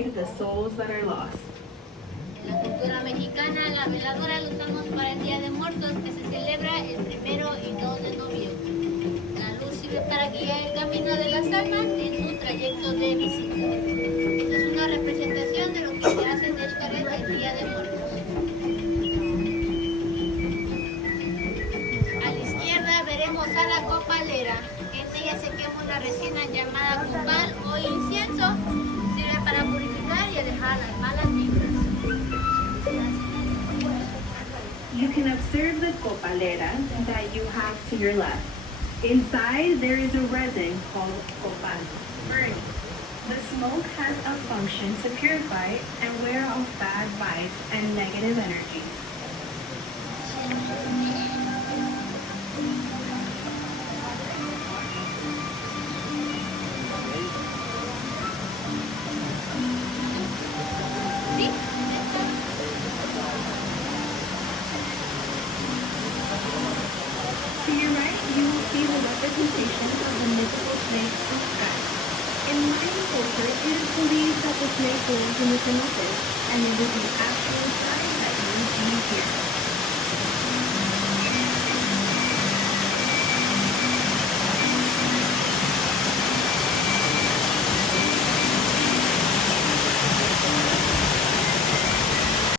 the souls that are lost. En la cultura mexicana, la veladora la usamos para el Día de Muertos, que se celebra el 1 y 2 de noviembre. La luz sirve para guiar el camino de las almas en su trayecto de visita. Es una representación de lo que se hace en Xcaret el Día de Muertos. A la izquierda veremos a la copalera. En ella se quema una resina llamada copal o incienso. Sirve para purificar y alejar las malas vibras. You can observe the copalera that you have to your left. Inside, there is a resin called copal, burning. The smoke has a function to purify and wear off bad vibes and negative energy. To your right, you will see the representation of the mythical snake Xcaret. In Mayan culture, it is believed that the snake lives in the cenotes, and it is the actual sky that you see here.